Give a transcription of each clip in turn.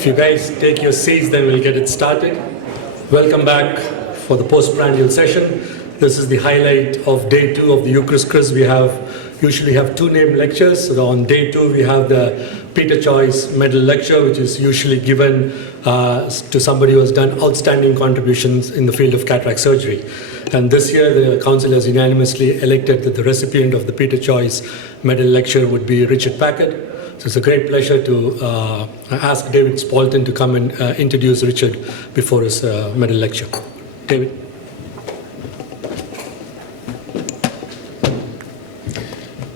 If you guys take your seats, then we'll get it started. Welcome back for the postprandial session. This is the highlight of day 2 of the Eucharist Quiz. We usually have 2 named lectures. So on day 2, we have the Peter Choyce Medal lecture, which is usually given to somebody who has done outstanding contributions in the field of cataract surgery. And this year, the Council has unanimously elected that the recipient of the Peter Choyce Medal lecture would be Richard Packard. So it's a great pleasure to ask David Spalton to come and introduce Richard before his medal lecture. David.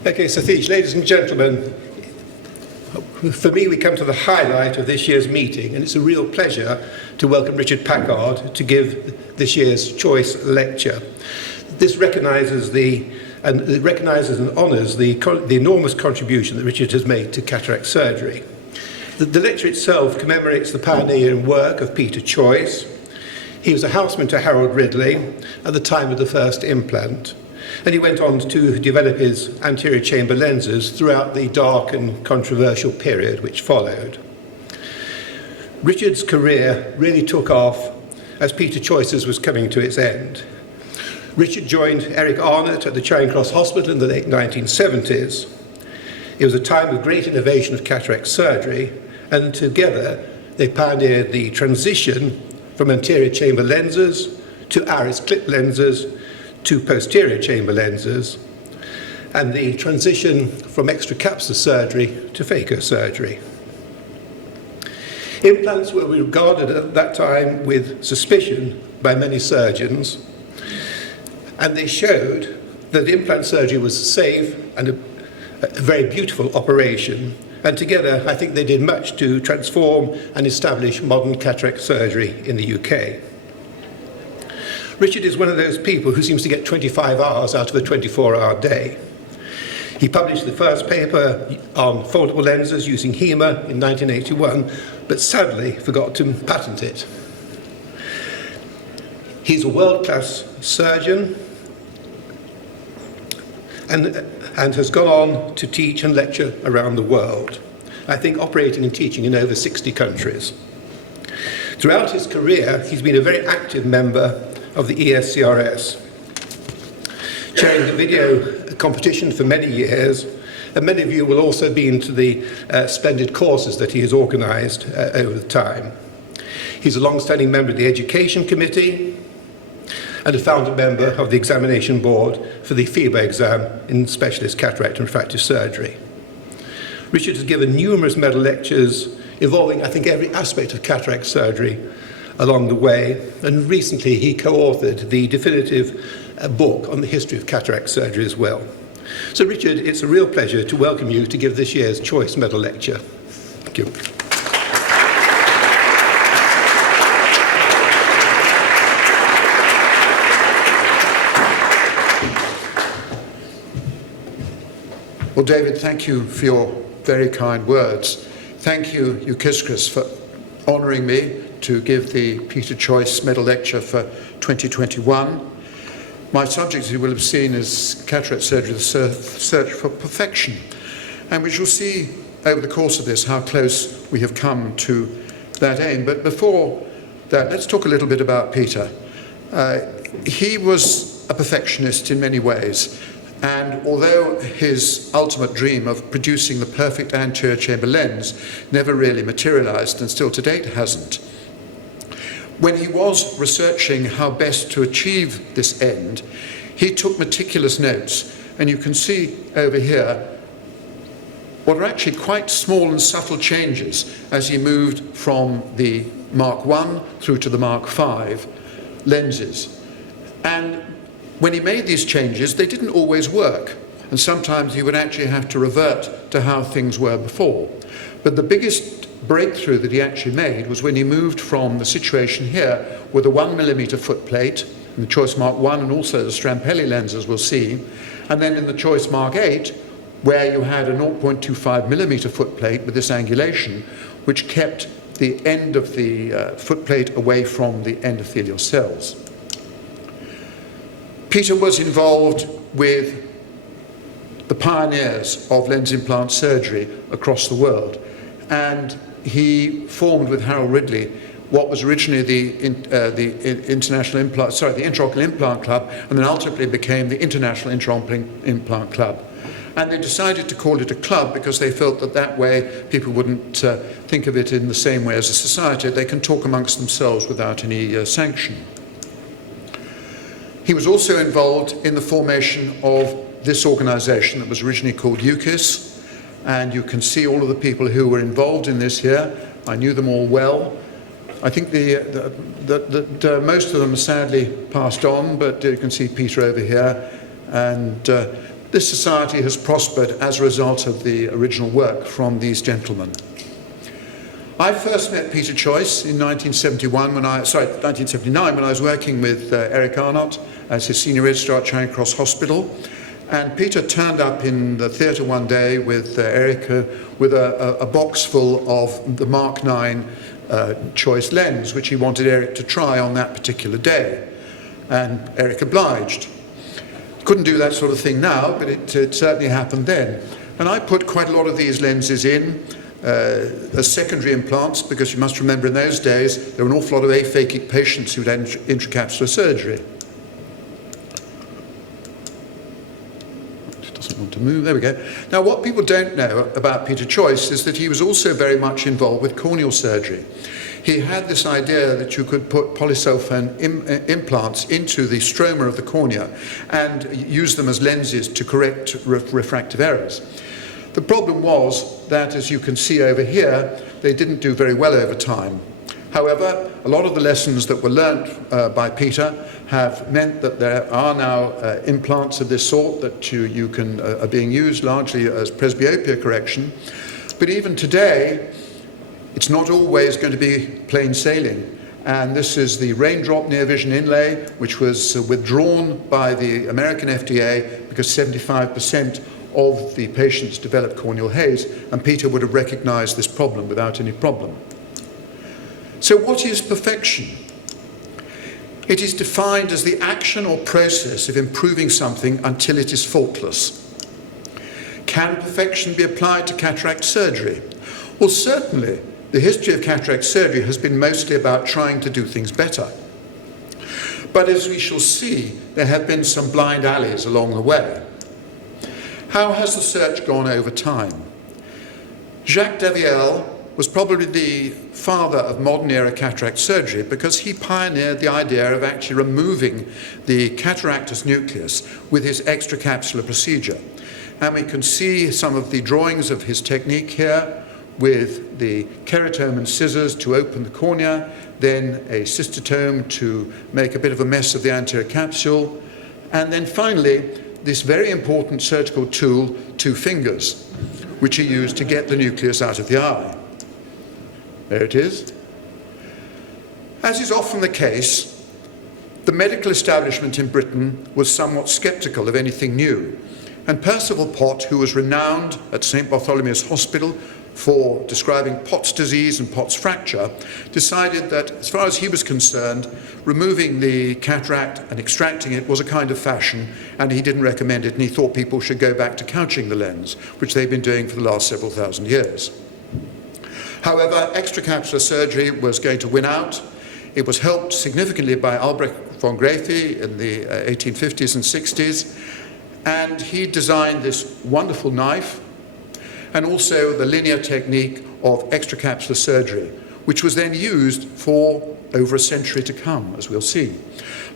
Okay, Satish, ladies and gentlemen, for me we come to the highlight of this year's meeting, and it's a real pleasure to welcome Richard Packard to give this year's Choyce lecture. This recognises and honours the enormous contribution that Richard has made to cataract surgery. The lecture itself commemorates the pioneering work of Peter Choyce. He was a houseman to Harold Ridley at the time of the first implant, and he went on to develop his anterior chamber lenses throughout the dark and controversial period which followed. Richard's career really took off as Peter Choyce's was coming to its end. Richard joined Eric Arnott at the Charing Cross Hospital in the late 1970s. It was a time of great innovation of cataract surgery, and together they pioneered the transition from anterior chamber lenses to iris clip lenses to posterior chamber lenses, and the transition from extracapsular surgery to phaco surgery. Implants were regarded at that time with suspicion by many surgeons, and they showed that implant surgery was safe and a very beautiful operation, and together I think they did much to transform and establish modern cataract surgery in the UK. Richard is one of those people who seems to get 25 hours out of a 24-hour day. He published the first paper on foldable lenses using HEMA in 1981, but sadly forgot to patent it. He's a world-class surgeon and has gone on to teach and lecture around the world, I think operating and teaching in over 60 countries. Throughout his career, he's been a very active member of the ESCRS, chairing the video competition for many years, and many of you will also be into the splendid courses that he has organised over the time. He's a long-standing member of the Education Committee and a founder member of the examination board for the FIBA exam in specialist cataract and refractive surgery. Richard has given numerous medal lectures involving, I think, every aspect of cataract surgery along the way, and recently he co-authored the definitive book on the history of cataract surgery as well. So Richard, it's a real pleasure to welcome you to give this year's Choyce Medal lecture. Thank you. Well, David, thank you for your very kind words. Thank you, Eucharist, for honouring me to give the Peter Choyce Medal lecture for 2021. My subject, as you will have seen, is cataract surgery, the search for perfection. And we shall see over the course of this how close we have come to that aim. But before that, let's talk a little bit about Peter. He was a perfectionist in many ways. And although his ultimate dream of producing the perfect anterior chamber lens never really materialized, and still to date hasn't, when he was researching how best to achieve this end, he took meticulous notes. And you can see over here what are actually quite small and subtle changes as he moved from the Mark I through to the Mark V lenses. And when he made these changes, they didn't always work, and sometimes he would actually have to revert to how things were before. But the biggest breakthrough that he actually made was when he moved from the situation here with a 1mm footplate in the Choyce Mark I and also the Strampelli lenses we'll see, and then in the Choyce Mark VIII, where you had a 0.25mm footplate with this angulation, which kept the end of the footplate away from the endothelial cells. Peter was involved with the pioneers of lens implant surgery across the world, and he formed with Harold Ridley what was originally the Intraocular Implant Club, and then ultimately became the International Intraocular Implant Club. And they decided to call it a club because they felt that that way people wouldn't think of it in the same way as a society. They can talk amongst themselves without any sanction. He was also involved in the formation of this organisation that was originally called UKIS, and you can see all of the people who were involved in this here. I knew them all well. I think most of them sadly passed on, but you can see Peter over here, and this society has prospered as a result of the original work from these gentlemen. I first met Peter Choyce in 1979 when I was working with Eric Arnott as his senior registrar at Charing Cross Hospital. And Peter turned up in the theatre one day with Eric with a box full of the Mark IX Choyce lens, which he wanted Eric to try on that particular day. And Eric obliged. Couldn't do that sort of thing now, but it certainly happened then. And I put quite a lot of these lenses in as secondary implants, because you must remember in those days there were an awful lot of aphakic patients who had intracapsular surgery. It doesn't want to move, there we go. Now what people don't know about Peter Choyce is that he was also very much involved with corneal surgery. He had this idea that you could put polysulfone implants into the stroma of the cornea and use them as lenses to correct refractive errors. The problem was that, as you can see over here, they didn't do very well over time. However, a lot of the lessons that were learnt by Peter have meant that there are now implants of this sort that are being used largely as presbyopia correction. But even today, it's not always going to be plain sailing. And this is the raindrop near vision inlay, which was withdrawn by the American FDA because 75% of the patients developed corneal haze, and Peter would have recognized this problem without any problem. So what is perfection? It is defined as the action or process of improving something until it is faultless. Can perfection be applied to cataract surgery? Well, certainly. The history of cataract surgery has been mostly about trying to do things better. But as we shall see, there have been some blind alleys along the way. How has the search gone over time? Jacques Daviel was probably the father of modern era cataract surgery because he pioneered the idea of actually removing the cataractus nucleus with his extracapsular procedure. And we can see some of the drawings of his technique here, with the keratome and scissors to open the cornea, then a cystotome to make a bit of a mess of the anterior capsule, and then finally this very important surgical tool, 2 fingers, which are used to get the nucleus out of the eye. There it is. As is often the case, the medical establishment in Britain was somewhat sceptical of anything new, and Percival Pott, who was renowned at St. Bartholomew's Hospital for describing Pott's disease and Pott's fracture, decided that, as far as he was concerned, removing the cataract and extracting it was a kind of fashion, and he didn't recommend it, and he thought people should go back to couching the lens, which they've been doing for the last several thousand years. However, extracapsular surgery was going to win out. It was helped significantly by Albrecht von Graefe in the 1850s and 60s, and he designed this wonderful knife, and also the linear technique of extracapsular surgery, which was then used for over a century to come, as we'll see.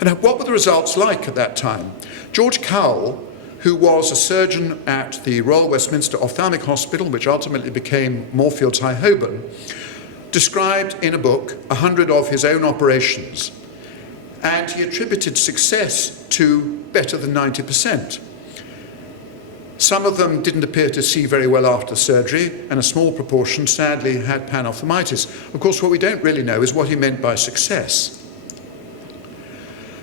And what were the results like at that time? George Cowell, who was a surgeon at the Royal Westminster Ophthalmic Hospital, which ultimately became Moorfields High Holborn, described in a book 100 of his own operations, and he attributed success to better than 90%. Some of them didn't appear to see very well after surgery, and a small proportion sadly had panophthalmitis. Of course, what we don't really know is what he meant by success.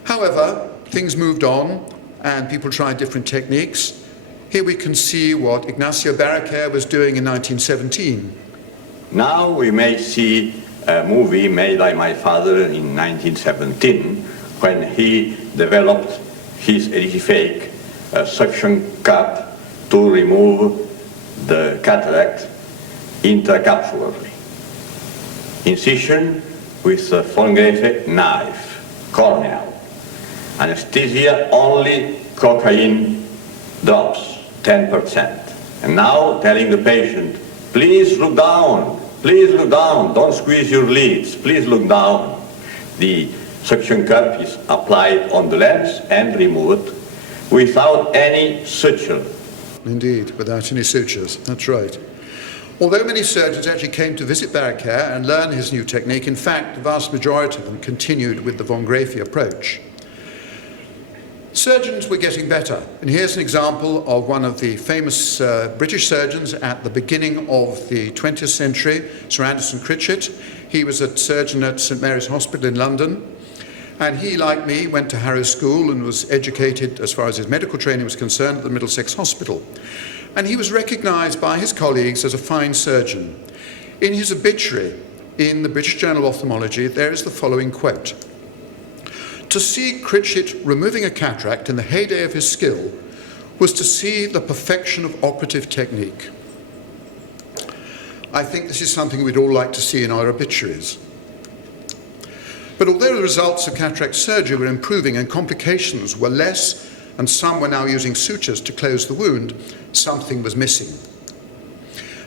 However, things moved on, and people tried different techniques. Here we can see what Ignacio Barraquer was doing in 1917. Now we may see a movie made by my father in 1917, when he developed his fake suction cup to remove the cataract intracapsularly. incision with a phonographic knife, corneal. Anesthesia, only cocaine drops, 10%. And now telling the patient, please look down, don't squeeze your lids, please look down. The suction cup is applied on the lens and removed without any suture. Indeed, without any sutures, that's right. Although many surgeons actually came to visit Packard and learn his new technique, in fact, the vast majority of them continued with the von Graefe approach. Surgeons were getting better, and here's an example of one of the famous British surgeons at the beginning of the 20th century, Sir Anderson Critchett. He was a surgeon at St Mary's Hospital in London, and he, like me, went to Harrow School and was educated, as far as his medical training was concerned, at the Middlesex Hospital. And he was recognised by his colleagues as a fine surgeon. In his obituary in the British Journal of Ophthalmology, there is the following quote: "To see Critchett removing a cataract in the heyday of his skill was to see the perfection of operative technique." I think this is something we'd all like to see in our obituaries. But although the results of cataract surgery were improving and complications were less, and some were now using sutures to close the wound, something was missing.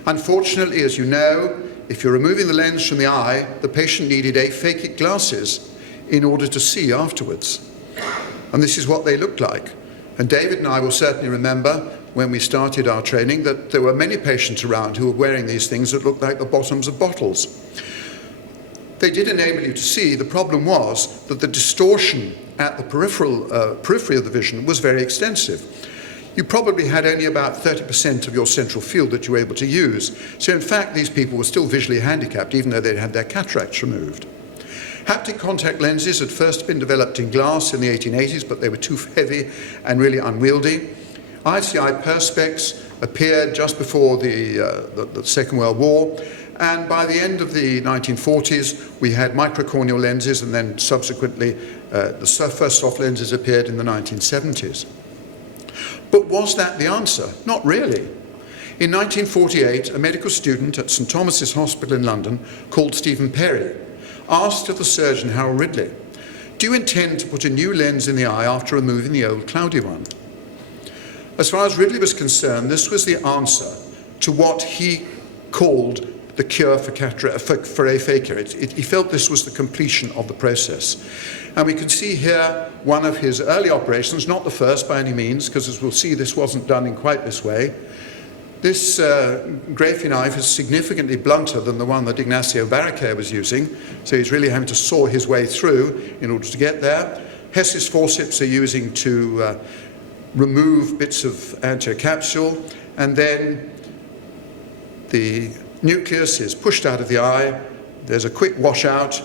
Unfortunately, as you know, if you're removing the lens from the eye, the patient needed aphakic glasses in order to see afterwards. And this is what they looked like. And David and I will certainly remember when we started our training that there were many patients around who were wearing these things that looked like the bottoms of bottles. They did enable you to see. The problem was that the distortion at the periphery of the vision was very extensive. You probably had only about 30% of your central field that you were able to use. So in fact, these people were still visually handicapped, even though they'd had their cataracts removed. Haptic contact lenses had first been developed in glass in the 1880s, but they were too heavy and really unwieldy. ICI perspex appeared just before the Second World War, and by the end of the 1940s, we had microcorneal lenses, and then subsequently the first soft lenses appeared in the 1970s. But was that the answer? Not really. In 1948, a medical student at St Thomas's Hospital in London called Stephen Perry asked of the surgeon Harold Ridley, "Do you intend to put a new lens in the eye after removing the old cloudy one?" As far as Ridley was concerned, this was the answer to what he called the cure for aphakia. He felt this was the completion of the process. And we can see here one of his early operations, not the first by any means, because as we'll see, this wasn't done in quite this way. This Graefe knife is significantly blunter than the one that Ignacio Packard was using, so he's really having to saw his way through in order to get there. Hess's forceps are using to remove bits of anterior capsule, and then the nucleus is pushed out of the eye, there's a quick washout,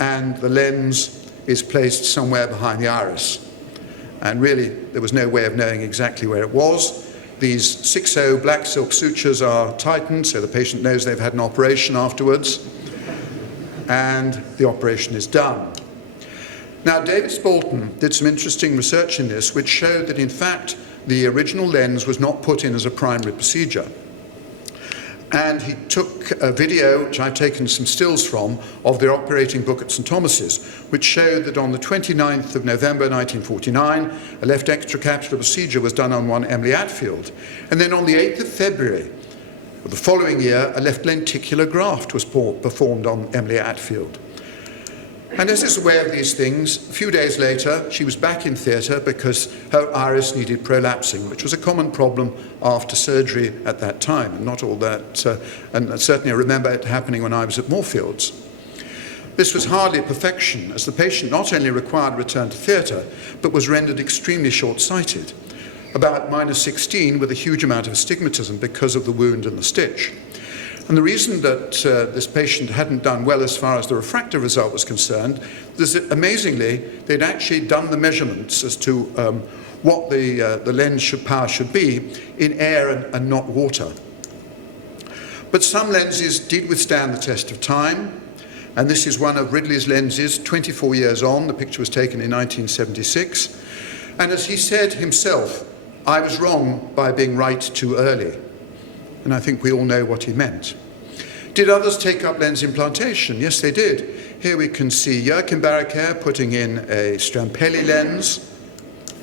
and the lens is placed somewhere behind the iris. And really, there was no way of knowing exactly where it was. These 6-0 black silk sutures are tightened, so the patient knows they've had an operation afterwards, and the operation is done. Now, David Spalton did some interesting research in this, which showed that, in fact, the original lens was not put in as a primary procedure. And he took a video, which I've taken some stills from, of their operating book at St Thomas's, which showed that on the 29th of November 1949, a left extracapsular procedure was done on one Emily Atfield. And then on the 8th of February of the following year, a left lenticular graft was performed on Emily Atfield. And as is aware of these things, a few days later, she was back in theatre because her iris needed prolapsing, which was a common problem after surgery at that time, and not all that, and certainly I remember it happening when I was at Moorfields. This was hardly a perfection, as the patient not only required return to theatre, but was rendered extremely short-sighted, about -16 with a huge amount of astigmatism because of the wound and the stitch. And the reason that this patient hadn't done well as far as the refractive result was concerned is that, amazingly, they'd actually done the measurements as to what the lens power should be in air and not water. But some lenses did withstand the test of time, and this is one of Ridley's lenses 24 years on. The picture was taken in 1976. And as he said himself, "I was wrong by being right too early." And I think we all know what he meant. Did others take up lens implantation? Yes, they did. Here we can see Richard Packard putting in a Strampelli lens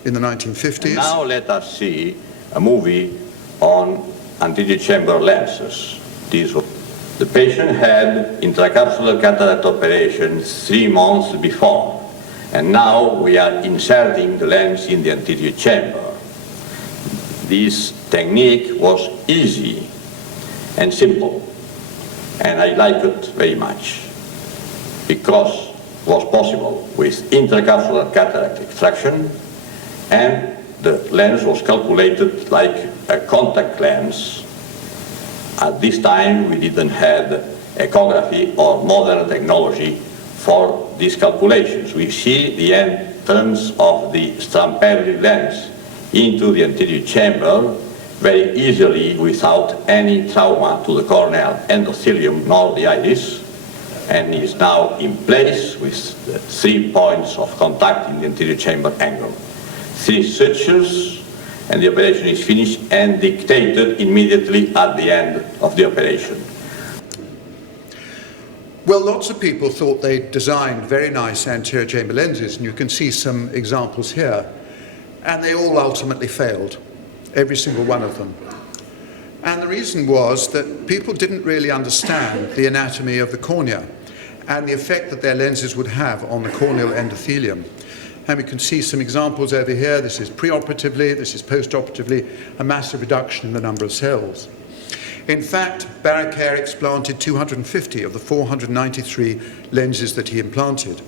in the 1950s. Now let us see a movie on anterior chamber lenses. The patient had intracapsular cataract operation 3 months before, and now we are inserting the lens in the anterior chamber. This technique was easy and simple, and I like it very much because it was possible with intracapsular cataract extraction, and the lens was calculated like a contact lens. At this time we didn't have echography or modern technology for these calculations. We see the entrance of the Strampelli lens into the anterior chamber very easily without any trauma to the corneal endothelium nor the iris, and is now in place with the 3 points of contact in the anterior chamber angle. 3 sutures, and the operation is finished and dictated immediately at the end of the operation. Well, lots of people thought they designed very nice anterior chamber lenses, and you can see some examples here. And they all ultimately failed, every single one of them. And the reason was that people didn't really understand the anatomy of the cornea and the effect that their lenses would have on the corneal endothelium. And we can see some examples over here. This is preoperatively, this is postoperatively, a massive reduction in the number of cells. In fact, Packard explanted 250 of the 493 lenses that he implanted.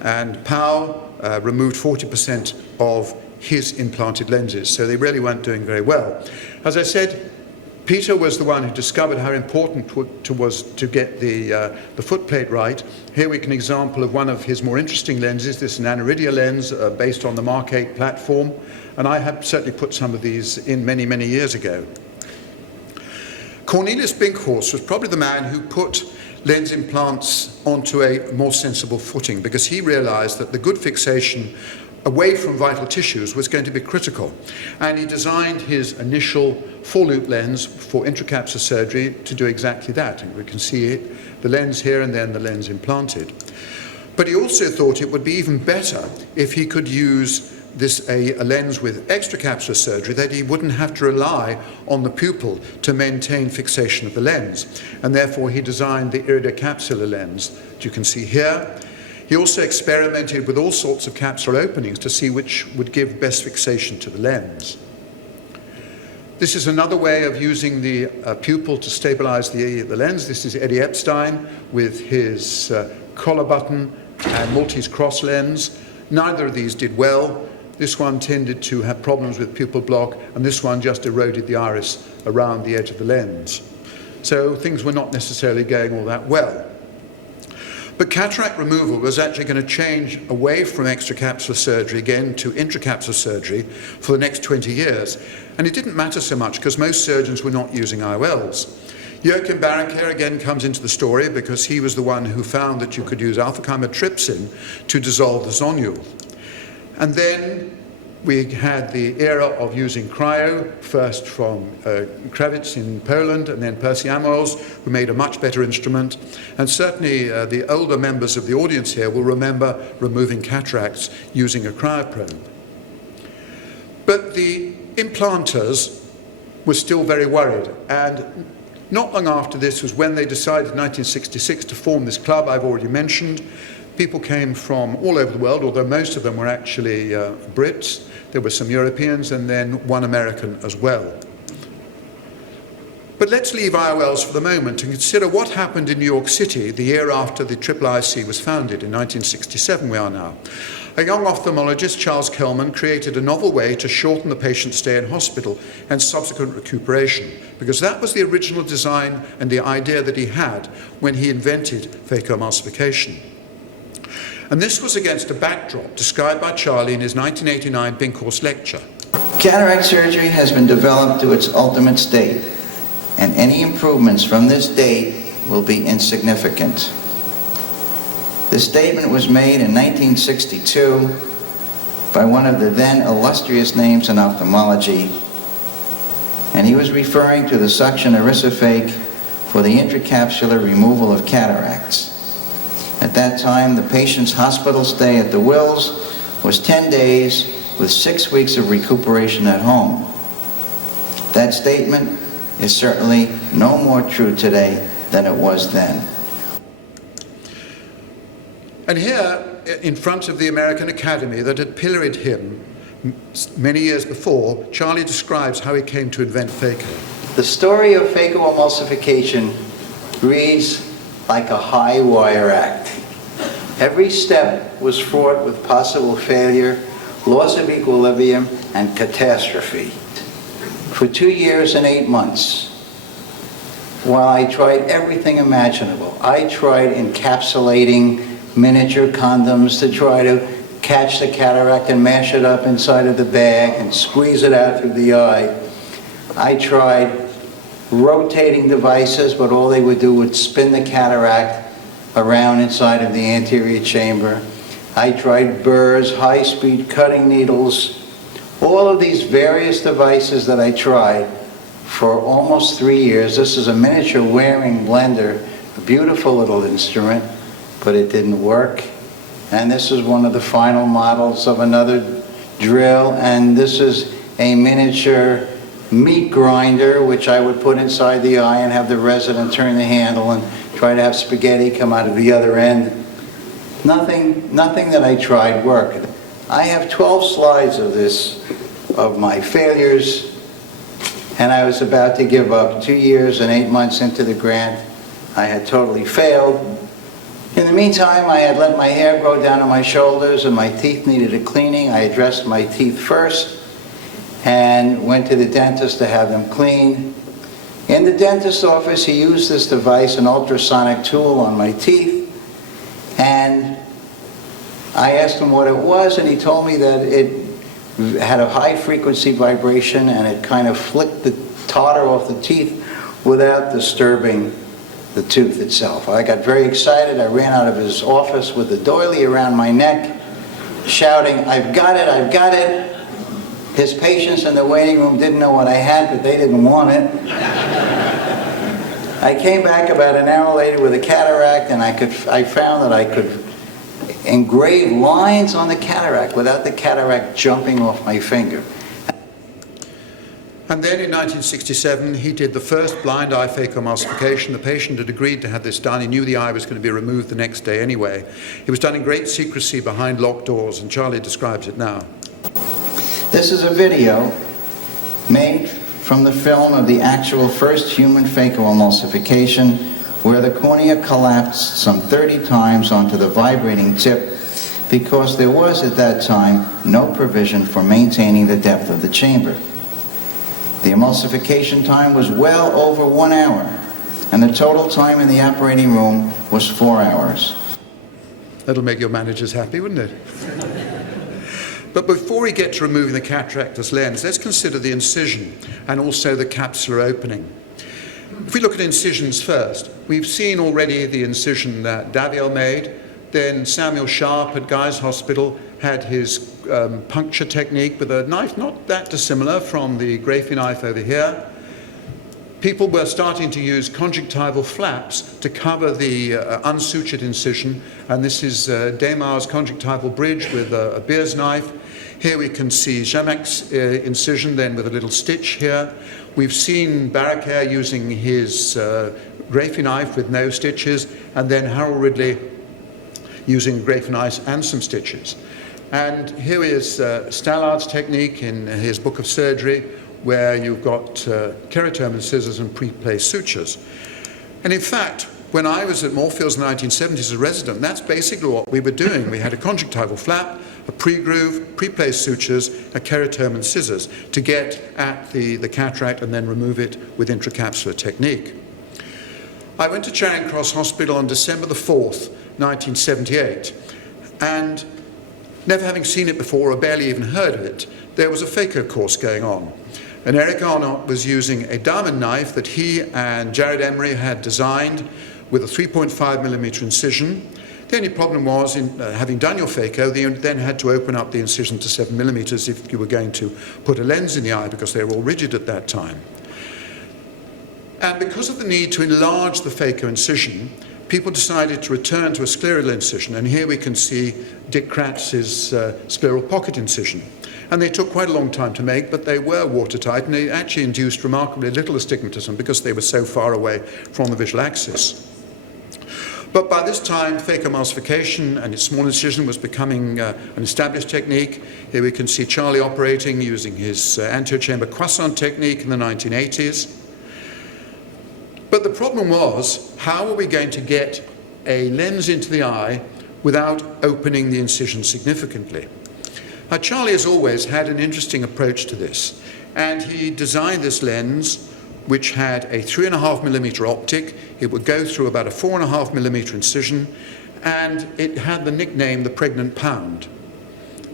And Pau removed 40% of his implanted lenses, so they really weren't doing very well. As I said, Peter was the one who discovered how important it was to get the footplate right. Here we can example of one of his more interesting lenses. This is an aniridia lens based on the Mark 8 platform, and I have certainly put some of these in many, many years ago. Cornelius Binkhorst was probably the man who put lens implants onto a more sensible footing, because he realized that the good fixation away from vital tissues was going to be critical. And he designed his initial 4-loop lens for intracapsular surgery to do exactly that. And we can see it, the lens here and then the lens implanted. But he also thought it would be even better if he could use a lens with extracapsular surgery, that he wouldn't have to rely on the pupil to maintain fixation of the lens. And therefore he designed the iridocapsular lens that you can see here. He also experimented with all sorts of capsular openings to see which would give best fixation to the lens. This is another way of using the pupil to stabilize the lens. This is Eddie Epstein with his collar button and Maltese cross lens. Neither of these did well. This one tended to have problems with pupil block, and this one just eroded the iris around the edge of the lens. So things were not necessarily going all that well. But cataract removal was actually going to change away from extracapsular surgery again to intracapsular surgery for the next 20 years. And it didn't matter so much because most surgeons were not using IOLs. Richard Packard again comes into the story because he was the one who found that you could use alpha-chymotrypsin to dissolve the zonule. And then we had the era of using cryo, first from Kravitz in Poland and then Percy Amos, who made a much better instrument. And certainly the older members of the audience here will remember removing cataracts using a cryoprobe. But the implanters were still very worried. And not long after this was when they decided in 1966 to form this club I've already mentioned. People came from all over the world, although most of them were actually Brits. There were some Europeans and then one American as well. But let's leave IOLs for the moment and consider what happened in New York City the year after the IIIC was founded, in 1967 we are now. A young ophthalmologist, Charles Kelman, created a novel way to shorten the patient's stay in hospital and subsequent recuperation, because that was the original design and the idea that he had when he invented phacoemulsification. And this was against a backdrop described by Charlie in his 1989 Binkhorst lecture. Cataract surgery has been developed to its ultimate state, and any improvements from this date will be insignificant. This statement was made in 1962 by one of the then illustrious names in ophthalmology, and he was referring to the suction erisophake for the intracapsular removal of cataracts. At that time, the patient's hospital stay at the Wills was 10 days with 6 weeks of recuperation at home. That statement is certainly no more true today than it was then. And here, in front of the American Academy that had pilloried him many years before, Charlie describes how he came to invent phaco. The story of phacoemulsification reads like a high wire act. Every step was fraught with possible failure, loss of equilibrium, and catastrophe. For 2 years and 8 months, while I tried everything imaginable, I tried encapsulating miniature condoms to try to catch the cataract and mash it up inside of the bag and squeeze it out through the eye. I tried rotating devices, but all they would do would spin the cataract around inside of the anterior chamber. I tried burrs, high-speed cutting needles, all of these various devices that I tried for almost 3 years. This is a miniature wearing blender, a beautiful little instrument, but it didn't work. And this is one of the final models of another drill, and this is a miniature meat grinder, which I would put inside the eye and have the resident turn the handle and try to have spaghetti come out of the other end. Nothing that I tried worked. I have 12 slides of this, of my failures, and I was about to give up. 2 years and 8 months into the grant, I had totally failed. In the meantime, I had let my hair grow down on my shoulders and my teeth needed a cleaning. I addressed my teeth first and went to the dentist to have them cleaned. In the dentist's office, he used this device, an ultrasonic tool, on my teeth, and I asked him what it was, and he told me that it had a high frequency vibration and it kind of flicked the tartar off the teeth without disturbing the tooth itself. I got very excited. I ran out of his office with the doily around my neck, shouting, "I've got it, I've got it." His patients in the waiting room didn't know what I had, but they didn't want it. I came back about an hour later with a cataract, and I found that I could engrave lines on the cataract without the cataract jumping off my finger. And then in 1967, he did the first blind eye phacoemulsification. The patient had agreed to have this done. He knew the eye was going to be removed the next day anyway. It was done in great secrecy behind locked doors, and Charlie describes it now. This is a video made from the film of the actual first human phacoemulsification, where the cornea collapsed some 30 times onto the vibrating tip because there was at that time no provision for maintaining the depth of the chamber. The emulsification time was well over 1 hour, and the total time in the operating room was 4 hours. That'll make your managers happy, wouldn't it? But before we get to removing the cataractous lens, let's consider the incision and also the capsular opening. If we look at incisions first, we've seen already the incision that Daviel made. Then Samuel Sharp at Guy's Hospital had his puncture technique with a knife not that dissimilar from the Graphie knife over here. People were starting to use conjunctival flaps to cover the unsutured incision, and this is Demar's conjunctival bridge with a Beer's knife. Here we can see Jamac's incision then with a little stitch here. We've seen Barraquer using his Graphie knife with no stitches, and then Harold Ridley using Graphie knife and some stitches. And here is Stallard's technique in his book of surgery, where you've got keratoman scissors and pre-placed sutures. And in fact, when I was at Moorfields in the 1970s as a resident, that's basically what we were doing. We had a conjunctival flap, a pre-groove, pre-placed sutures, a keratoman scissors to get at the cataract and then remove it with intracapsular technique. I went to Charing Cross Hospital on December the 4th, 1978, and never having seen it before or barely even heard of it, there was a phaco course going on. And Eric Arnott was using a diamond knife that he and Jared Emery had designed with a 3.5mm incision. The only problem was, in having done your phaco, you then had to open up the incision to 7mm if you were going to put a lens in the eye, because they were all rigid at that time. And because of the need to enlarge the phaco incision, people decided to return to a scleral incision. And here we can see Dick Kratz's scleral pocket incision. And they took quite a long time to make, but they were watertight, and they actually induced remarkably little astigmatism because they were so far away from the visual axis. But by this time, phacoemulsification and its small incision was becoming an established technique. Here we can see Charlie operating using his anterior chamber croissant technique in the 1980s. But the problem was, how are we going to get a lens into the eye without opening the incision significantly? Now, Charlie has always had an interesting approach to this, and he designed this lens which had a 3.5mm optic. It would go through about a 4.5mm incision, and it had the nickname the pregnant pound.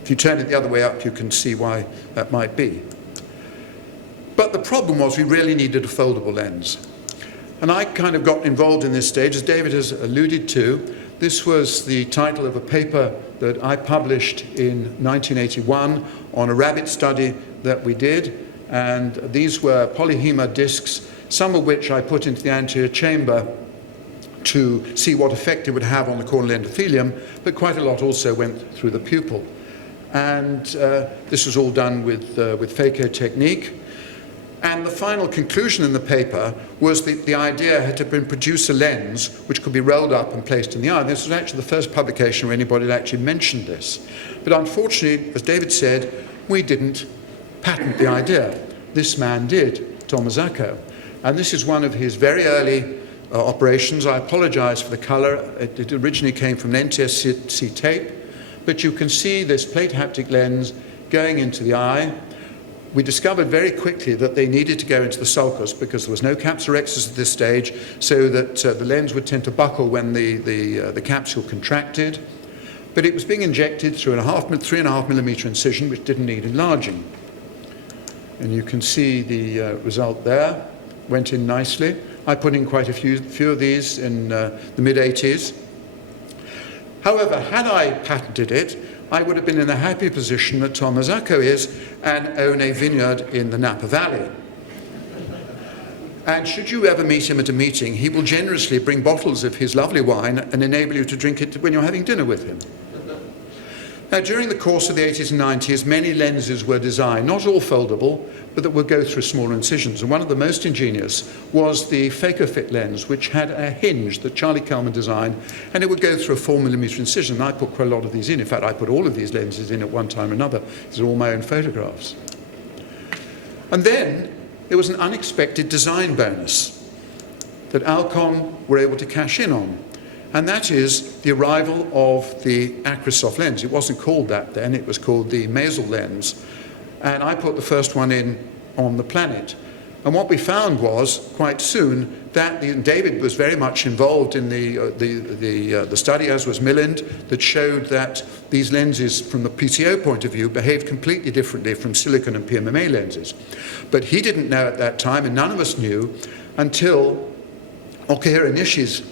If you turn it the other way up, you can see why that might be. But the problem was we really needed a foldable lens. And I kind of got involved in this stage, as David has alluded to. This was the title of a paper that I published in 1981 on a rabbit study that we did. And these were polyhema discs, some of which I put into the anterior chamber to see what effect it would have on the corneal endothelium, but quite a lot also went through the pupil. And this was all done with phaco technique. And the final conclusion in the paper was that the idea had to produce a lens which could be rolled up and placed in the eye. This was actually the first publication where anybody had actually mentioned this. But unfortunately, as David said, we didn't patent the idea. This man did, Thomas Zacco. And this is one of his very early operations. I apologize for the color. It originally came from an NTSC tape. But you can see this plate haptic lens going into the eye. We discovered very quickly that they needed to go into the sulcus because there was no capsulorhexis at this stage, so that the lens would tend to buckle when the capsule contracted. But it was being injected through a 3.5mm incision, which didn't need enlarging. And you can see the result there. Went in nicely. I put in quite a few of these in the mid-80s. However, had I patented it, I would have been in the happy position that Thomas Zacco is and own a vineyard in the Napa Valley. And should you ever meet him at a meeting, he will generously bring bottles of his lovely wine and enable you to drink it when you're having dinner with him. Now, during the course of the 80s and 90s, many lenses were designed, not all foldable, but that would go through smaller incisions. And one of the most ingenious was the PhacoFit lens, which had a hinge that Charlie Kelman designed, and it would go through a 4mm incision. And I put quite a lot of these in. In fact, I put all of these lenses in at one time or another. These are all my own photographs. And then there was an unexpected design bonus that Alcon were able to cash in on. And that is the arrival of the Acrosoft lens. It wasn't called that then, it was called the Maisel lens. And I put the first one in on the planet. And what we found was, quite soon, that David was very much involved in the study, as was Milland, that showed that these lenses, from the PTO point of view, behaved completely differently from silicon and PMMA lenses. But he didn't know at that time, and none of us knew, until Okihira Nishi's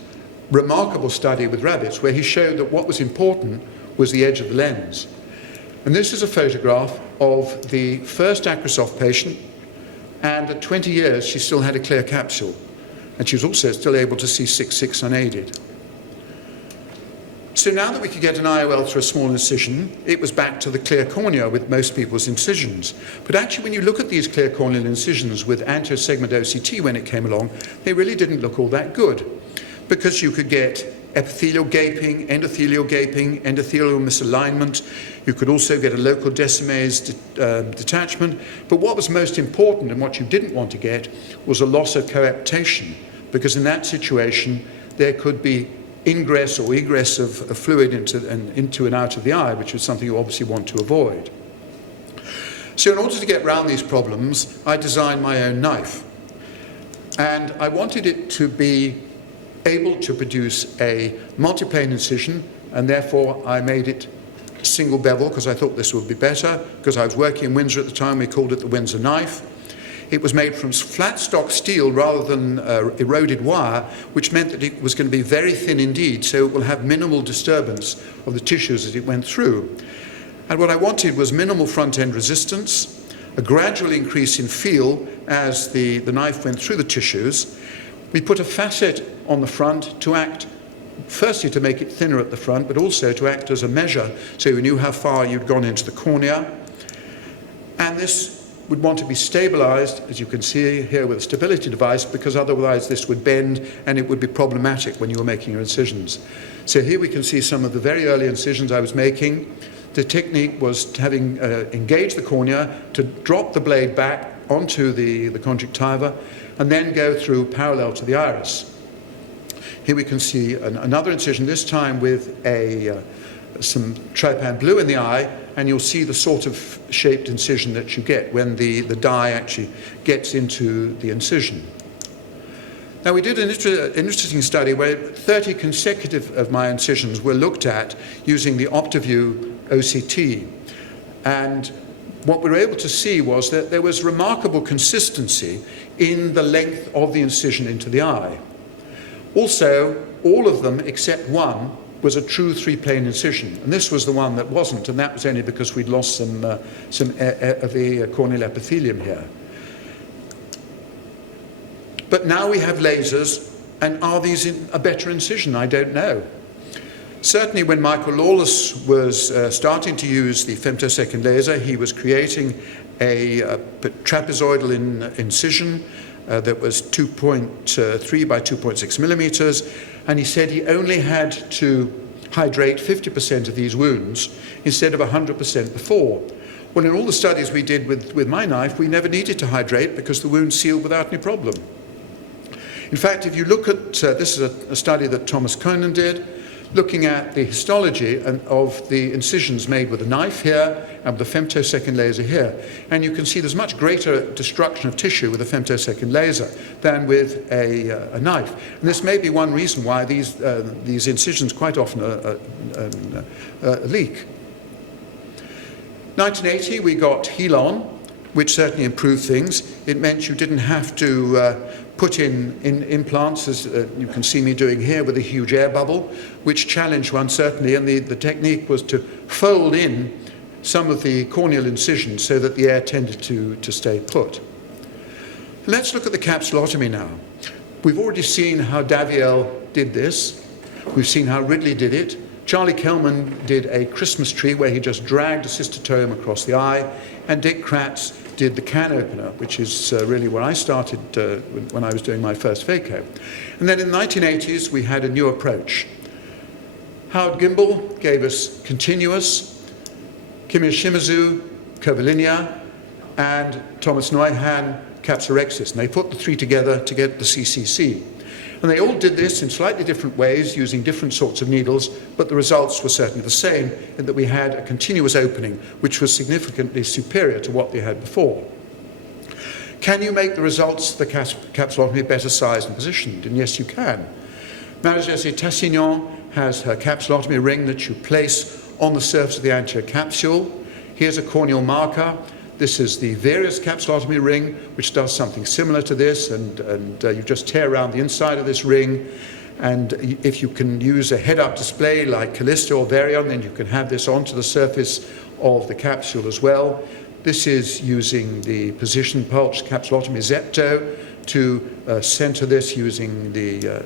remarkable study with rabbits, where he showed that what was important was the edge of the lens. And this is a photograph of the first Acrosoft patient, and at 20 years she still had a clear capsule, and she was also still able to see 6/6 unaided. So now that we could get an IOL through a small incision, it was back to the clear cornea with most people's incisions. But actually, when you look at these clear corneal incisions with anterior segment OCT when it came along, they really didn't look all that good, because you could get epithelial gaping, endothelial misalignment. You could also get a local decimase detachment. But what was most important, and what you didn't want to get, was a loss of coaptation, because in that situation there could be ingress or egress of fluid into and out of the eye, which is something you obviously want to avoid. So in order to get around these problems, I designed my own knife. And I wanted it to be able to produce a multiplane incision, and therefore I made it single bevel because I thought this would be better. Because I was working in Windsor at the time, we called it the Windsor knife. It was made from flat stock steel rather than eroded wire, which meant that it was going to be very thin indeed, so it will have minimal disturbance of the tissues as it went through. And what I wanted was minimal front-end resistance, a gradual increase in feel as the knife went through the tissues, We put a facet on the front to act, firstly to make it thinner at the front, but also to act as a measure so you knew how far you'd gone into the cornea. And this would want to be stabilized, as you can see here, with a stability device, because otherwise this would bend and it would be problematic when you were making your incisions. So here we can see some of the very early incisions I was making. The technique was having engaged the cornea to drop the blade back onto the conjunctiva and then go through parallel to the iris. Here we can see another incision, this time with some trypan blue in the eye, and you'll see the sort of shaped incision that you get when the dye actually gets into the incision. Now, we did an interesting study where 30 consecutive of my incisions were looked at using the OptiView OCT. And what we were able to see was that there was remarkable consistency in the length of the incision into the eye. Also, all of them except one was a true three-plane incision, and this was the one that wasn't, and that was only because we'd lost some of the corneal epithelium here. But now we have lasers, and are these a better incision? I don't know. Certainly when Michael Lawless was starting to use the femtosecond laser, he was creating a trapezoidal incision that was 2.3 by 2.6 millimeters, and he said he only had to hydrate 50% of these wounds instead of 100% before. Well, in all the studies we did with my knife, we never needed to hydrate because the wound sealed without any problem. In fact, if you look at, this is a study that Thomas Conan did, looking at the histology of the incisions made with a knife here and with the femtosecond laser here. And you can see there's much greater destruction of tissue with a femtosecond laser than with a knife. And this may be one reason why these incisions quite often leak. 1980, we got Helon, which certainly improved things. It meant you didn't have to put in implants, as you can see me doing here with a huge air bubble, which challenged one certainly, and the technique was to fold in some of the corneal incisions so that the air tended to stay put. Let's look at the capsulotomy now. We've already seen how Daviel did this. We've seen how Ridley did it. Charlie Kellman did a Christmas tree where he just dragged a cystotome across the eye, and Dick Kratz did the can opener, which is really where I started when I was doing my first phaco. And then in the 1980s, we had a new approach. Howard Gimbel gave us continuous, Kimi Shimizu, curvilinear, and Thomas Neuhan, capsulorhexis. And they put the three together to get the CCC. And they all did this in slightly different ways, using different sorts of needles, but the results were certainly the same, in that we had a continuous opening, which was significantly superior to what they had before. Can you make the results of the capsulotomy better sized and positioned? And yes, you can. Marie-Josée Tassignon has her capsulotomy ring that you place on the surface of the anterior capsule. Here's a corneal marker. This is the various capsulotomy ring, which does something similar to this, and you just tear around the inside of this ring, and if you can use a head-up display like Callisto or Varion, then you can have this onto the surface of the capsule as well. This is using the position pulse capsulotomy Zepto to center this using the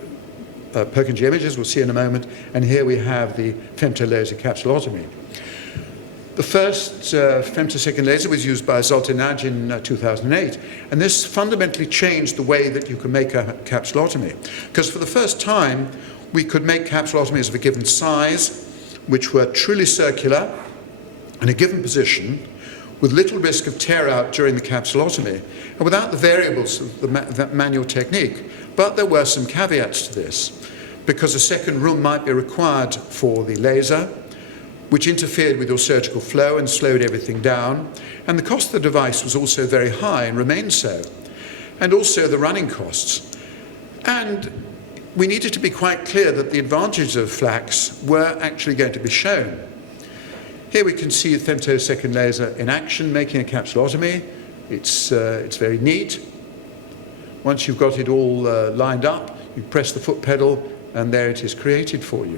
Purkinje images, we'll see in a moment, and here we have the femtolaser capsulotomy. The first femtosecond laser was used by Zoltanaj in 2008, and this fundamentally changed the way that you can make a capsulotomy. Because for the first time, we could make capsulotomies of a given size, which were truly circular, in a given position, with little risk of tear out during the capsulotomy, and without the variables of the manual technique. But there were some caveats to this, because a second room might be required for the laser, which interfered with your surgical flow and slowed everything down. And the cost of the device was also very high and remained so. And also the running costs. And we needed to be quite clear that the advantages of flax were actually going to be shown. Here we can see a femtosecond laser in action making a capsulotomy. It's very neat. Once you've got it all lined up, you press the foot pedal and there it is created for you.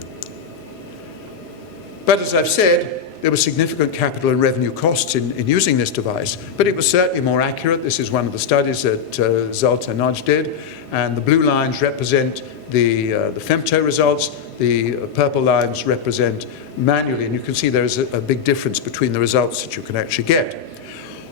But as I've said, there were significant capital and revenue costs in using this device, but it was certainly more accurate. This is one of the studies that Zolta Naj did, and the blue lines represent the femto results, the purple lines represent manually, and you can see there is a big difference between the results that you can actually get.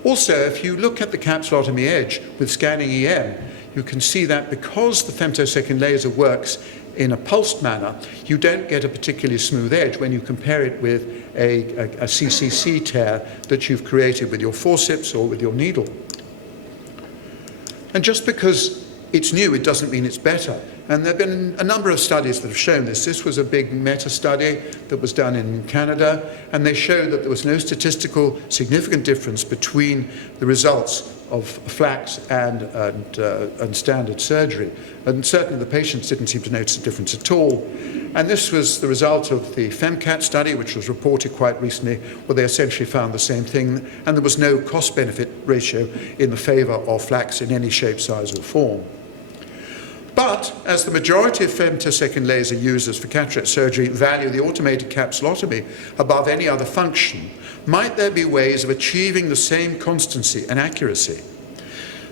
Also, if you look at the capsulotomy edge with scanning EM, you can see that because the femtosecond laser works in a pulsed manner, you don't get a particularly smooth edge when you compare it with a CCC tear that you've created with your forceps or with your needle. And just because it's new, it doesn't mean it's better. And there have been a number of studies that have shown this. This was a big meta-study that was done in Canada, and they showed that there was no statistical significant difference between the results of flax and standard surgery. And certainly the patients didn't seem to notice a difference at all. And this was the result of the FemCat study, which was reported quite recently, where they essentially found the same thing, and there was no cost-benefit ratio in the favour of flax in any shape, size or form. But as the majority of femtosecond laser users for cataract surgery value the automated capsulotomy above any other function, might there be ways of achieving the same constancy and accuracy?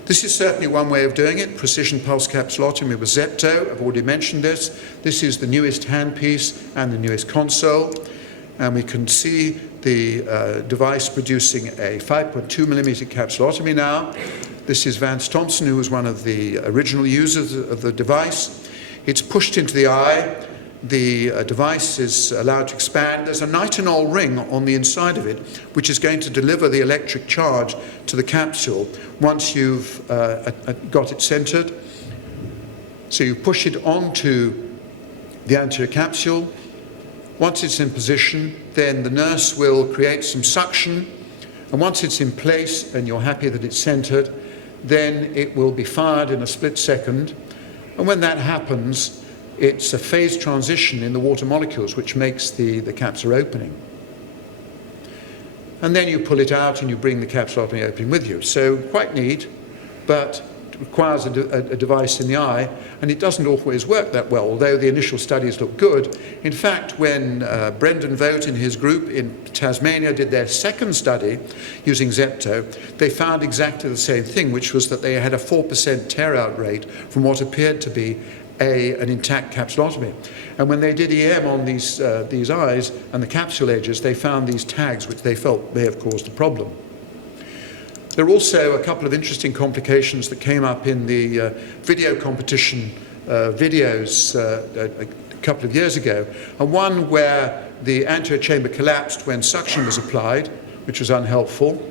This is certainly one way of doing it, precision pulse capsulotomy with Zepto. I've already mentioned this. This is the newest handpiece and the newest console. And we can see the device producing a 5.2 millimeter capsulotomy now. This is Vance Thompson, who was one of the original users of the device. It's pushed into the eye. The device is allowed to expand. There's a nitinol ring on the inside of it, which is going to deliver the electric charge to the capsule once you've got it centered. So you push it onto the anterior capsule. Once it's in position, then the nurse will create some suction. And once it's in place and you're happy that it's centered, then it will be fired in a split second. And when that happens, it's a phase transition in the water molecules which makes the capsular opening. And then you pull it out and you bring the capsulotomy opening with you. So quite neat, but it requires a device in the eye, and it doesn't always work that well, although the initial studies look good. In fact, when Brendan Vogt and his group in Tasmania did their second study using Zepto, they found exactly the same thing, which was that they had a 4% tear-out rate from what appeared to be an intact capsulotomy. And when they did EM on these eyes and the capsule edges, they found these tags which they felt may have caused the problem. There are also a couple of interesting complications that came up in the video competition videos a couple of years ago, and one where the anterior chamber collapsed when suction was applied, which was unhelpful.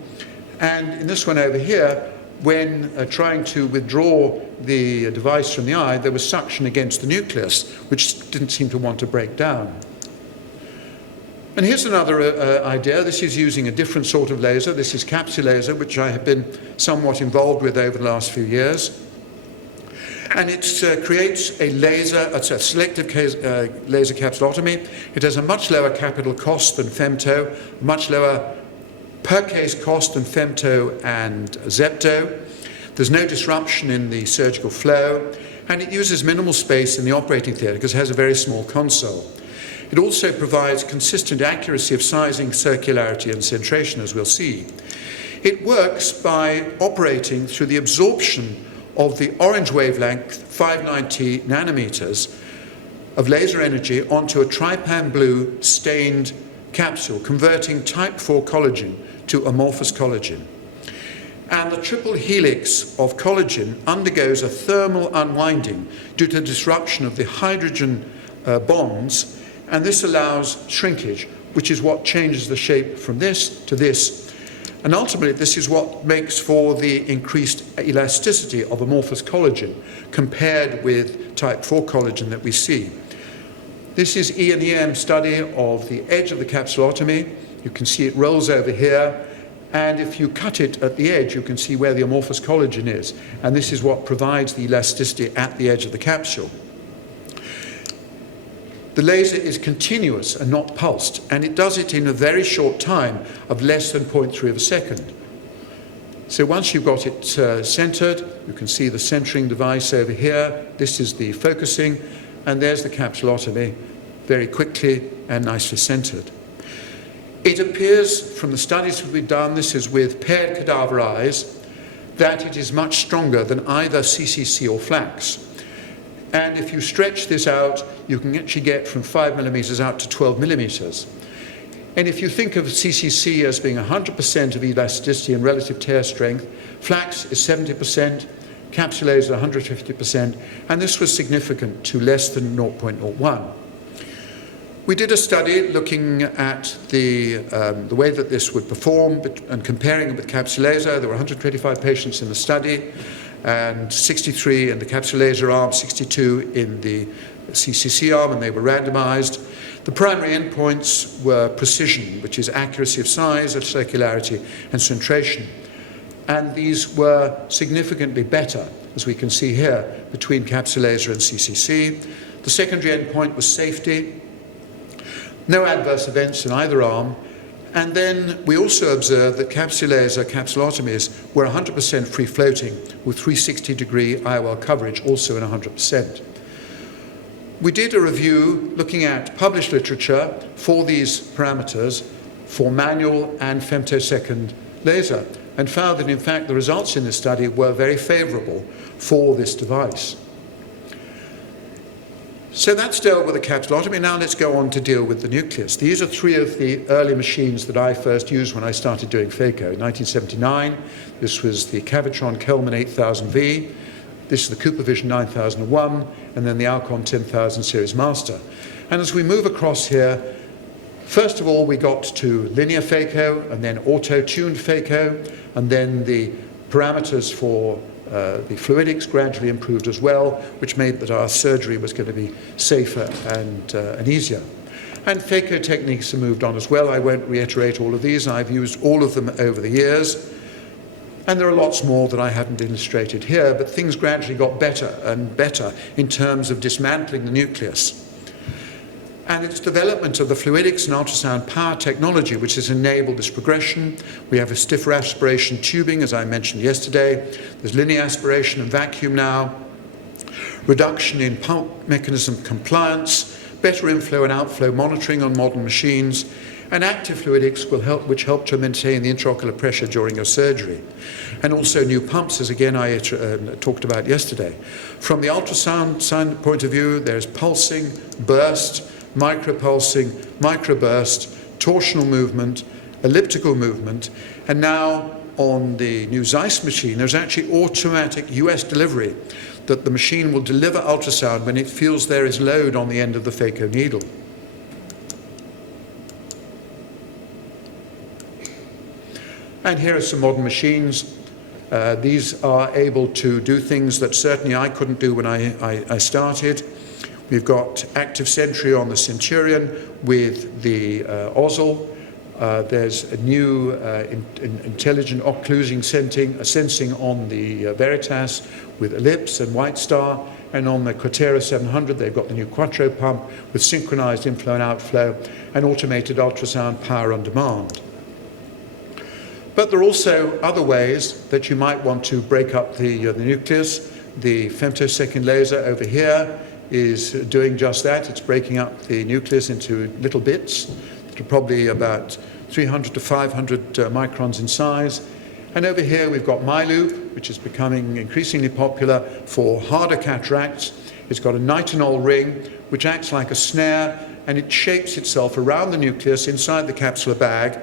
And in this one over here, when trying to withdraw the device from the eye, there was suction against the nucleus, which didn't seem to want to break down. And here's another idea. This is using a different sort of laser. This is capsule laser, which I have been somewhat involved with over the last few years. And it creates a laser, it's a selective laser capsulotomy. It has a much lower capital cost than femto, much lower per case cost than femto and Zepto. There's no disruption in the surgical flow, and it uses minimal space in the operating theatre because it has a very small console. It also provides consistent accuracy of sizing, circularity and centration, as we'll see. It works by operating through the absorption of the orange wavelength, 590 nanometers, of laser energy onto a trypan blue stained capsule, converting type 4 collagen to amorphous collagen. And the triple helix of collagen undergoes a thermal unwinding due to the disruption of the hydrogen bonds, and this allows shrinkage, which is what changes the shape from this to this. And ultimately, this is what makes for the increased elasticity of amorphous collagen compared with type 4 collagen that we see. This is E&EM study of the edge of the capsulotomy. You can see it rolls over here, and if you cut it at the edge, you can see where the amorphous collagen is, and this is what provides the elasticity at the edge of the capsule. The laser is continuous and not pulsed, and it does it in a very short time of less than 0.3 of a second. So once you've got it centered, you can see the centering device over here. This is the focusing, and there's the capsulotomy, very quickly and nicely centered. It appears from the studies that we've done, this is with paired cadaver eyes, that it is much stronger than either CCC or flax. And if you stretch this out, you can actually get from 5 millimeters out to 12 millimeters. And if you think of CCC as being 100% of elasticity and relative tear strength, flax is 70%, capsulase 150%, and this was significant to less than 0.01. We did a study looking at the way that this would perform and comparing it with capsulase. There were 125 patients in the study, and 63 in the capsulase arm, 62 in the CCC arm, and they were randomized. The primary endpoints were precision, which is accuracy of size, of circularity, and centration. And these were significantly better, as we can see here, between capsulase and CCC. The secondary endpoint was safety. No adverse events in either arm. And then we also observed that capsulase capsulotomies were 100% free-floating with 360-degree IOL coverage, also in 100%. We did a review looking at published literature for these parameters for manual and femtosecond laser and found that, in fact, the results in this study were very favorable for this device. So that's dealt with the capsulotomy. Now let's go on to deal with the nucleus. These are three of the early machines that I first used when I started doing phaco. In 1979, this was the Cavitron Kelman 8000V. This is the CooperVision 9001, and then the Alcon 10,000 series master. And as we move across here, first of all, we got to linear phaco, and then auto-tuned phaco, and then the parameters for the fluidics gradually improved as well, which made that our surgery was going to be safer and easier. And phaco techniques have moved on as well. I won't reiterate all of these. I've used all of them over the years. And there are lots more that I haven't illustrated here, but things gradually got better and better in terms of dismantling the nucleus. And its development of the fluidics and ultrasound power technology, which has enabled this progression. We have a stiffer aspiration tubing, as I mentioned yesterday. There's linear aspiration and vacuum now. Reduction in pump mechanism compliance, better inflow and outflow monitoring on modern machines, and active fluidics which help to maintain the intraocular pressure during your surgery. And also new pumps, as again I talked about yesterday. From the ultrasound point of view, there's pulsing, burst, micropulsing, microburst, torsional movement, elliptical movement, and now on the new Zeiss machine, there's actually automatic US delivery, that the machine will deliver ultrasound when it feels there is load on the end of the phaco needle. And here are some modern machines. These are able to do things that certainly I couldn't do when I started. We've got active sentry on the Centurion with the Ozel. There's a new intelligent occlusing sensing on the Veritas with Ellipse and White Star. And on the Quatera 700, they've got the new Quattro pump with synchronized inflow and outflow and automated ultrasound power on demand. But there are also other ways that you might want to break up the nucleus. The femtosecond laser over here is doing just that. It's breaking up the nucleus into little bits that are probably about 300 to 500 microns in size. And over here we've got MyLoop, which is becoming increasingly popular for harder cataracts. It's got a nitinol ring, which acts like a snare, and it shapes itself around the nucleus inside the capsular bag.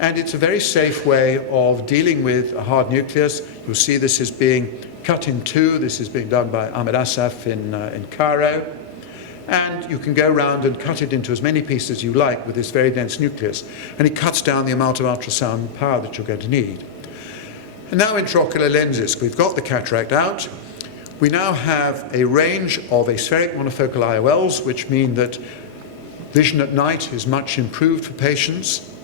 And it's a very safe way of dealing with a hard nucleus. You'll see this is being cut in two. This is being done by Ahmed Asaf in Cairo. And you can go around and cut it into as many pieces as you like with this very dense nucleus. And it cuts down the amount of ultrasound power that you're going to need. And now intraocular lenses. We've got the cataract out. We now have a range of aspheric monofocal IOLs, which mean that vision at night is much improved for patients.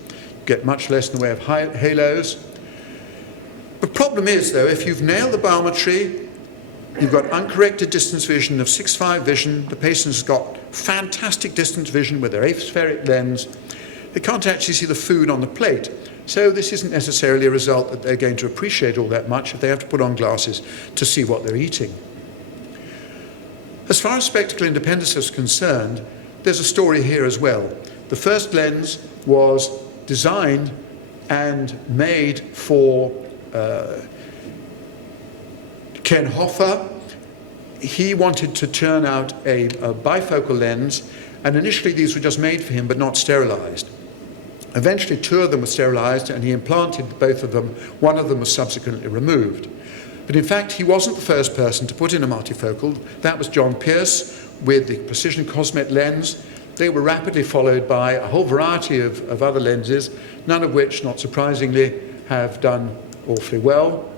Get much less in the way of halos. The problem is, though, if you've nailed the biometry, you've got uncorrected distance vision of 6.5 vision, the patient's got fantastic distance vision with their aspheric lens, they can't actually see the food on the plate. So this isn't necessarily a result that they're going to appreciate all that much if they have to put on glasses to see what they're eating. As far as spectacle independence is concerned, there's a story here as well. The first lens was designed and made for Ken Hoffer. He wanted to turn out a bifocal lens, and initially these were just made for him but not sterilized. Eventually 2 of them were sterilized and he implanted both of them. 1 of them was subsequently removed. But in fact, he wasn't the first person to put in a multifocal. That was John Pierce with the Precision Cosmet lens. They were rapidly followed by a whole variety of other lenses, none of which, not surprisingly, have done awfully well.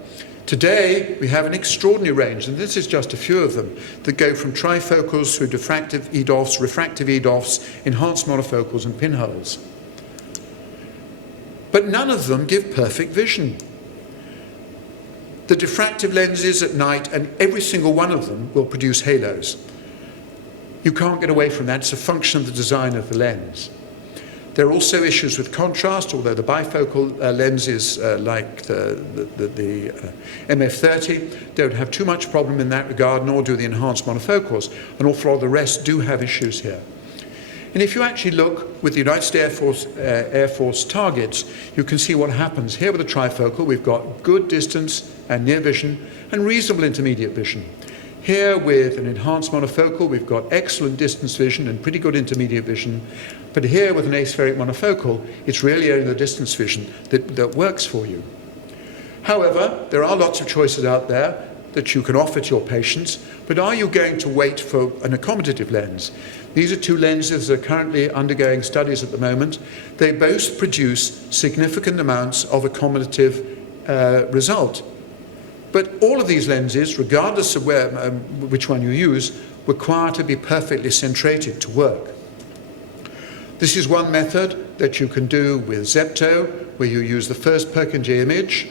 Today, we have an extraordinary range, and this is just a few of them, that go from trifocals through diffractive EDOFs, refractive EDOFs, enhanced monofocals, and pinholes. But none of them give perfect vision. The diffractive lenses at night, and every single one of them will produce halos. You can't get away from that. It's a function of the design of the lens. There are also issues with contrast, although the bifocal lenses like the MF30 don't have too much problem in that regard, nor do the enhanced monofocals. An awful lot of the rest do have issues here. And if you actually look with the United States Air Force targets, you can see what happens. Here with the trifocal, we've got good distance and near vision and reasonable intermediate vision. Here with an enhanced monofocal, we've got excellent distance vision and pretty good intermediate vision. But here with an aspheric monofocal, it's really only the distance vision that works for you. However, there are lots of choices out there that you can offer to your patients, but are you going to wait for an accommodative lens? These are 2 lenses that are currently undergoing studies at the moment. They both produce significant amounts of accommodative result. But all of these lenses, regardless of which one you use, require to be perfectly centrated to work. This is one method that you can do with Zepto, where you use the first Purkinje image,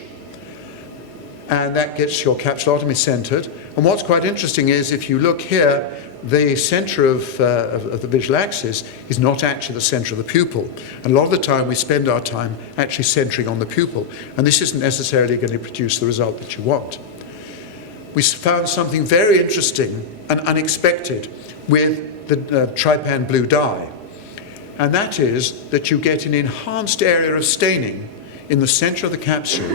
and that gets your capsulotomy centered. And what's quite interesting is if you look here, the center of the visual axis is not actually the center of the pupil. And a lot of the time we spend our time actually centering on the pupil, and this isn't necessarily going to produce the result that you want. We found something very interesting and unexpected with the trypan blue dye, and that is that you get an enhanced area of staining in the center of the capsule,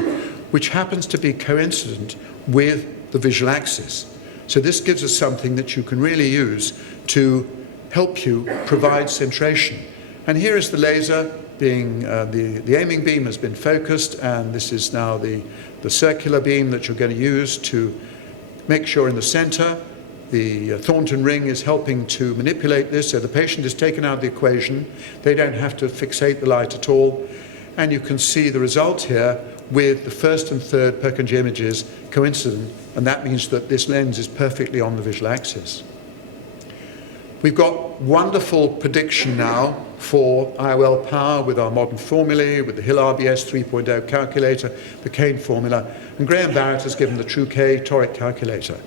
which happens to be coincident with the visual axis. So this gives us something that you can really use to help you provide centration. And here is the laser being, the aiming beam has been focused, and this is now the circular beam that you're going to use to make sure in the center. The Thornton ring is helping to manipulate this, so the patient is taken out of the equation. They don't have to fixate the light at all. And you can see the result here with the first and third Purkinje images coincident, and that means that this lens is perfectly on the visual axis. We've got wonderful prediction now for IOL power with our modern formulae, with the Hill RBS 3.0 calculator, the Kane formula, and Graham Barrett has given the True K toric calculator.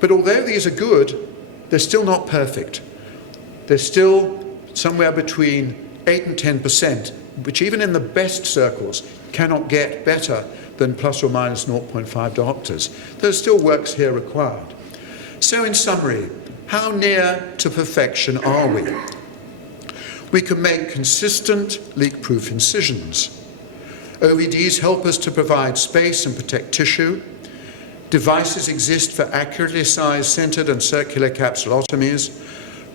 But although these are good, they're still not perfect. They're still somewhere between 8 and 10%, which even in the best circles cannot get better than plus or minus 0.5 diopters. There still works here required. So in summary, how near to perfection are we? We can make consistent leak-proof incisions. OVDs help us to provide space and protect tissue. Devices exist for accurately sized, centered and circular capsulotomies.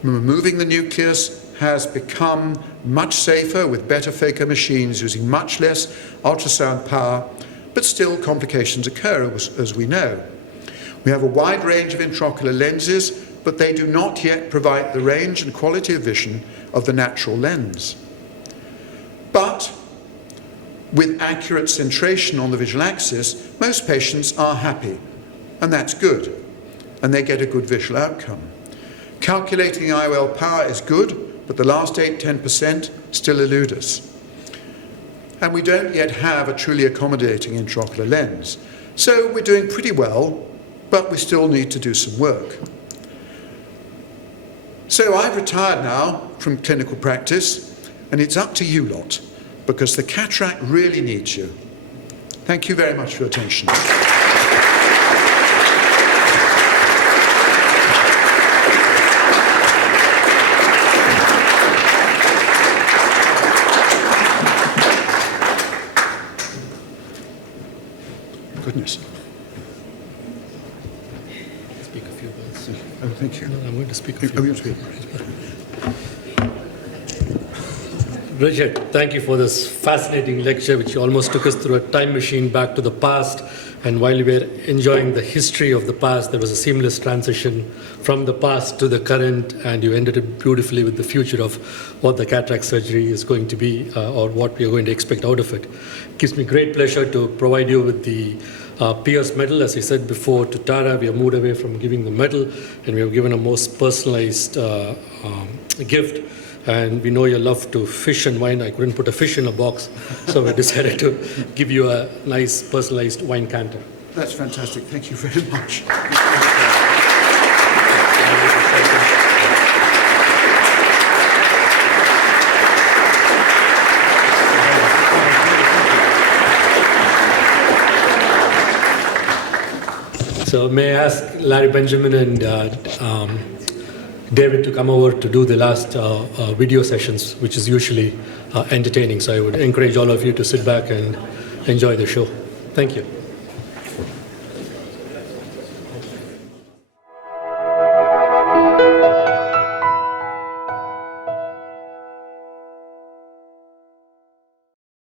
Removing the nucleus has become much safer with better phaco machines using much less ultrasound power, but still complications occur, as we know. We have a wide range of intraocular lenses, but they do not yet provide the range and quality of vision of the natural lens. But with accurate centration on the visual axis, most patients are happy, and that's good, and they get a good visual outcome. Calculating IOL power is good, but the last 8–10% still elude us. And we don't yet have a truly accommodating intraocular lens. So we're doing pretty well, but we still need to do some work. So I've retired now from clinical practice, and it's up to you lot, because the cataract really needs you. Thank you very much for your attention. Oh, thank you. I'm going to speak. Oh, you're speaking. Richard, thank you for this fascinating lecture, which almost took us through a time machine back to the past. And while we were enjoying the history of the past, there was a seamless transition from the past to the current, and you ended it beautifully with the future of what the cataract surgery is going to be, or what we are going to expect out of it. It gives me great pleasure to provide you with the Choyce Medal. As I said before to Tara, we have moved away from giving the medal, and we have given a most personalized gift. And we know your love to fish and wine. I couldn't put a fish in a box, so we decided to give you a nice personalized wine canter. That's fantastic. Thank you very much. So may I ask Larry Benjamin and David to come over to do the last video sessions, which is usually entertaining. So I would encourage all of you to sit back and enjoy the show. Thank you.